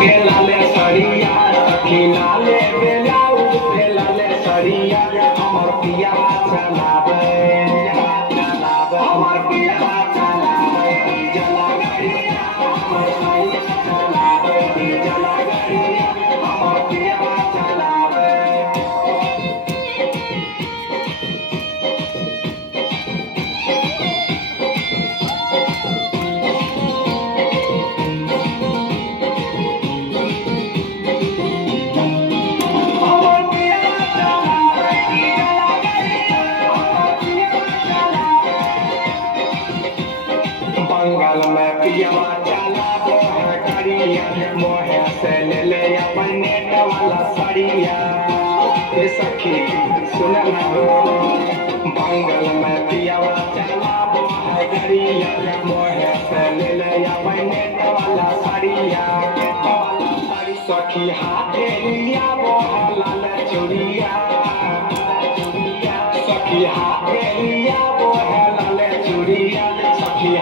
के लाले सरिया सखी लाले बेलाऊ के लाले सरिया हमर पिया चलावे हमर पिया चलावे जला गरिया हमर साई चलावे जला गरिया हमर पिया चलावे बंगाल में पियवा चलावो है करिया मोहे से ले ले अपन नेट वाला सरिया ए सखी सुन ना हो बंगाल में पियवा चलावो है करिया मोहे से ले ले अपन नेट वाला सरिया सखी हाथे लिया वो लाल चूड़िया सखी हाथे लिया वो लाल चूड़िया सखी